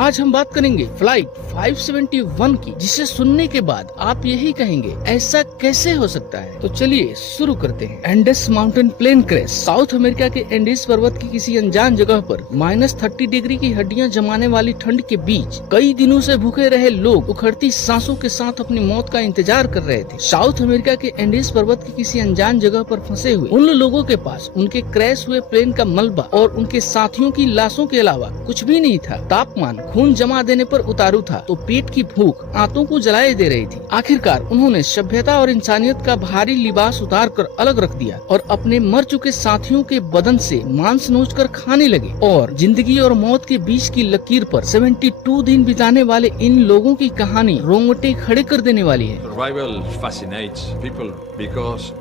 आज हम बात करेंगे फ्लाइट 571 की, जिसे सुनने के बाद आप यही कहेंगे ऐसा कैसे हो सकता है। तो चलिए शुरू करते हैं। Andes mountain plane crash. South America के एंडीज पर्वत की किसी अनजान जगह पर -30 डिग्री की हड्डियां जमाने वाली ठंड के बीच कई दिनों से भूखे रहे लोग उखड़ती सांसों के साथ अपनी मौत का इंतजार कर रहे थे। साउथ अमेरिका के एंडीज पर्वत की किसी अनजान जगह पर फंसे हुए उन लोगों के पास उनके क्रैश हुए प्लेन का मलबा और उनके साथियों की लाशों के अलावा कुछ भी नहीं था। तापमान खून जमा देने पर उतारू था तो पेट की भूख आंतों को जलाए दे रही थी। आखिरकार उन्होंने सभ्यता और इंसानियत का भारी लिबास उतार कर अलग रख दिया और अपने मर चुके साथियों के बदन से मांस नोच कर खाने लगे। और जिंदगी और मौत के बीच की लकीर पर 72 दिन बिताने वाले इन लोगों की कहानी रोंगटे खड़े कर देने वाली है। Survival fascinates people because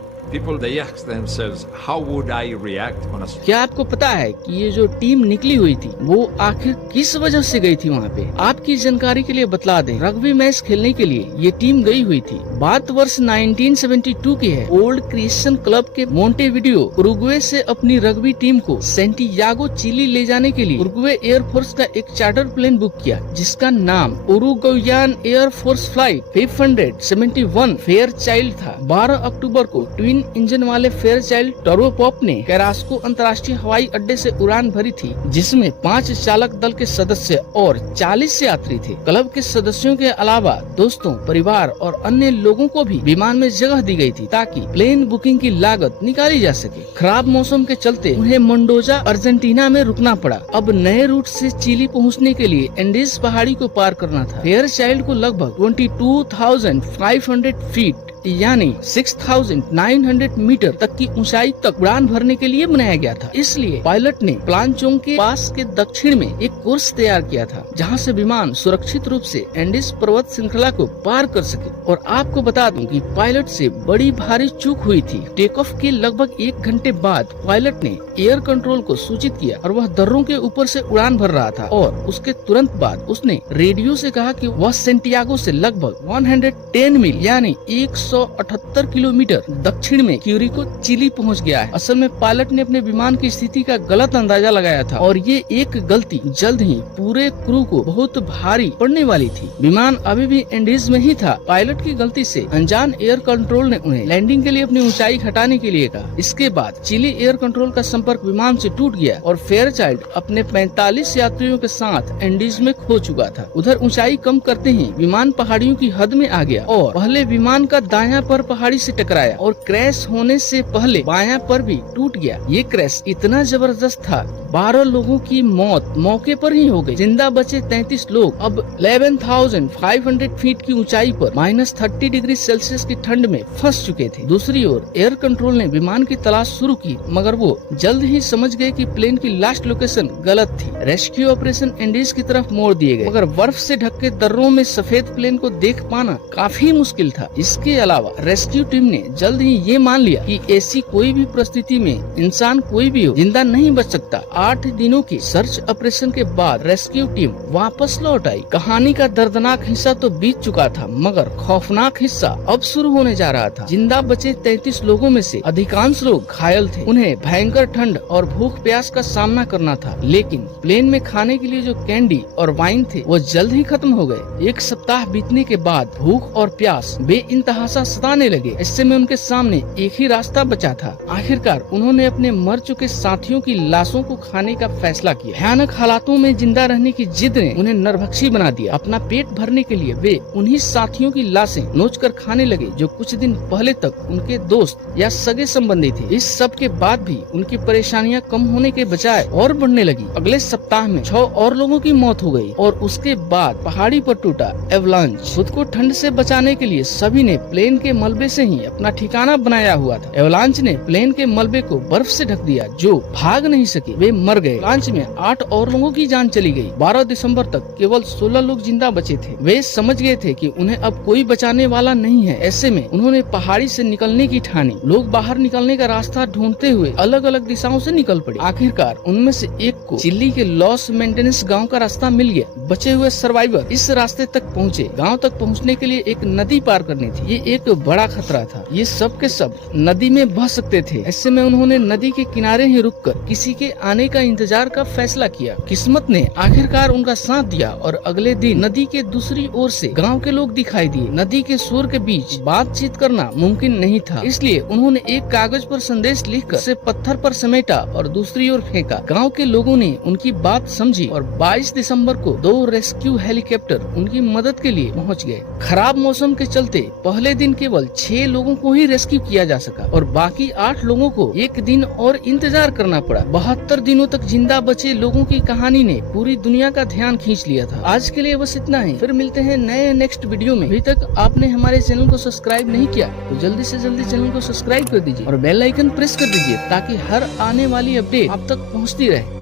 they ask themselves, how would I react on a... क्या आपको पता है कि ये जो टीम निकली हुई थी वो आखिर किस वजह से गई थी वहाँ पे? आपकी जानकारी के लिए बतला दें, रग्बी मैच खेलने के लिए ये टीम गई हुई थी। बात वर्ष 1972 की है। ओल्ड क्रिश्चियन क्लब के मोंटेविडियो उरुग्वे से अपनी रग्बी टीम को सेंटियागो चिली ले जाने के लिए उरुग्वे एयरफोर्स का एक चार्टर प्लेन बुक किया, जिसका नाम Uruguayan air force flight 571 fair child था। 12 अक्टूबर को ट्विन इंजन वाले फेयर चाइल्ड टर्बोप्रॉप ने कैरास्को अंतर्राष्ट्रीय हवाई अड्डे से उड़ान भरी थी, जिसमें 5 चालक दल के सदस्य और 40 यात्री थे। क्लब के सदस्यों के अलावा दोस्तों, परिवार और अन्य लोगों को भी विमान में जगह दी गई थी ताकि प्लेन बुकिंग की लागत निकाली जा सके। खराब मौसम के चलते उन्हें मंडोजा अर्जेंटीना में रुकना पड़ा। अब नए रूट से चिली पहुंचने के लिए एंडीज पहाड़ी को पार करना था। फेयर चाइल्ड को लगभग 22,500 फीट यानी 6,900 मीटर तक की ऊंचाई तक उड़ान भरने के लिए बनाया गया था। इसलिए पायलट ने प्लानचोंग के पास के दक्षिण में एक कोर्स तैयार किया था, जहां से विमान सुरक्षित रूप से एंडीज पर्वत श्रृंखला को पार कर सके। और आपको बता दूं कि पायलट से बड़ी भारी चूक हुई थी। टेक ऑफ के लगभग 1 घंटे बाद पायलट ने एयर कंट्रोल को सूचित किया और वह दर्रों के ऊपर से उड़ान भर रहा था। और उसके तुरंत बाद उसने रेडियो से कहा कि वह सेंटियागो से लगभग 110 मील यानी 178 किलोमीटर दक्षिण में क्यूरिको चिली पहुंच गया है। असल में पायलट ने अपने विमान की स्थिति का गलत अंदाजा लगाया था और ये एक गलती जल्द ही पूरे क्रू को बहुत भारी पड़ने वाली थी। विमान अभी भी एंडीज में ही था। पायलट की गलती से अनजान एयर कंट्रोल ने उन्हें लैंडिंग के लिए अपनी ऊंचाई घटाने के लिए कहा। इसके बाद चिली एयर कंट्रोल का संपर्क विमान से टूट गया और फेयर चाइल्ड अपने 45 यात्रियों के साथ एंडीज में खो चुका था। उधर ऊंचाई कम करते ही विमान पहाड़ियों की हद में आ गया और पहले विमान का दायां पर पहाड़ी से टकराया और क्रैश होने से पहले बायां पर भी टूट गया। ये क्रैश इतना जबरदस्त था, 12 लोगों की मौत मौके पर ही हो गई। जिंदा बचे 33 लोग अब 11,500 फीट की ऊंचाई पर -30 डिग्री सेल्सियस की ठंड में फंस चुके थे। दूसरी ओर एयर कंट्रोल ने विमान की तलाश शुरू की, मगर वो जल्द ही समझ गए कि प्लेन की लास्ट लोकेशन गलत थी। रेस्क्यू ऑपरेशन एंडीज की तरफ मोड़ दिए गए, मगर बर्फ से ढके दर्रों में सफेद प्लेन को देख पाना काफी मुश्किल था। इसके अलावा रेस्क्यू टीम ने जल्द ही ये मान लिया कि ऐसी कोई भी परिस्थिति में इंसान कोई भी हो जिंदा नहीं बच सकता। 8 दिनों के सर्च ऑपरेशन के बाद रेस्क्यू टीम वापस लौट आई। कहानी का दर्दनाक हिस्सा तो बीत चुका था, मगर खौफनाक हिस्सा अब शुरू होने जा रहा था। जिंदा बचे 33 लोगों में से अधिकांश लोग घायल थे। उन्हें भयंकर ठंड और भूख प्यास का सामना करना था, लेकिन प्लेन में खाने के लिए जो कैंडी और वाइन थे वो जल्द ही खत्म हो गए। 1 सप्ताह बीतने के बाद भूख और प्यास बेइंतहा सताने लगे। ऐसे में उनके सामने एक ही रास्ता बचा था। आखिरकार उन्होंने अपने मर चुके साथियों की लाशों को खाने का फैसला किया। भयानक हालातों में जिंदा रहने की जिद ने उन्हें नरभक्षी बना दिया। अपना पेट भरने के लिए वे उन्हीं साथियों की लाशें नोचकर खाने लगे जो कुछ दिन पहले तक उनके दोस्त या सगे संबंधी थे। इस सब के बाद भी उनकी परेशानियां कम होने के बजाय और बढ़ने लगी। अगले सप्ताह में 6 और लोगों की मौत हो गई और उसके बाद पहाड़ी पर टूटा एवलांच। खुद को ठंड से बचाने के लिए सभी ने प्लेन के मलबे से ही अपना ठिकाना बनाया हुआ था। एवलांच ने प्लेन के मलबे को बर्फ से ढक दिया। जो भाग नहीं सके वे मर गए। एवलांच में 8 और लोगों की जान चली गई। 12 दिसंबर तक केवल 16 लोग जिंदा बचे थे। वे समझ गए थे कि उन्हें अब कोई बचाने वाला नहीं है। ऐसे में उन्होंने पहाड़ी से निकलने की ठानी। लोग बाहर निकलने का रास्ता ढूंढते हुए अलग अलग दिशाओं से निकल पड़े। आखिरकार उनमें से एक को चिली के लॉस मेंटेनेंस गाँव का रास्ता मिल गया। बचे हुए सर्वाइवर इस रास्ते तक पहुँचे। गाँव तक पहुँचने के लिए एक नदी पार करनी थी। ये एक बड़ा खतरा था। ये सब के सब नदी में बह सकते थे। ऐसे में उन्होंने नदी के किनारे ही रुककर किसी के आने का इंतजार का फैसला किया। किस्मत ने आखिरकार उनका साथ दिया और अगले दिन नदी के दूसरी ओर से गांव के लोग दिखाई दिए। नदी के शोर के बीच बातचीत करना मुमकिन नहीं था, इसलिए उन्होंने एक कागज पर संदेश लिखकर उसे पत्थर पर समेटा और दूसरी ओर फेंका। गांव के लोगों ने उनकी बात समझी और 22 दिसंबर को 2 रेस्क्यू हेलीकॉप्टर उनकी मदद के लिए पहुंच गए। खराब मौसम के चलते पहले दिन केवल 6 लोगों को ही रेस्क्यू किया जा सका और बाकी 8 लोगों को एक दिन और इंतजार करना पड़ा। 72 दिनों तक जिंदा बचे लोगों की कहानी ने पूरी दुनिया का ध्यान खींच लिया था। आज के लिए बस इतना ही, फिर मिलते हैं नए नेक्स्ट वीडियो में। अभी तक आपने हमारे चैनल को सब्सक्राइब नहीं किया तो जल्दी से जल्दी चैनल को सब्सक्राइब कर दीजिए और बेल आइकन प्रेस कर दीजिए ताकि हर आने वाली अपडेट आप तक पहुंचती रहे।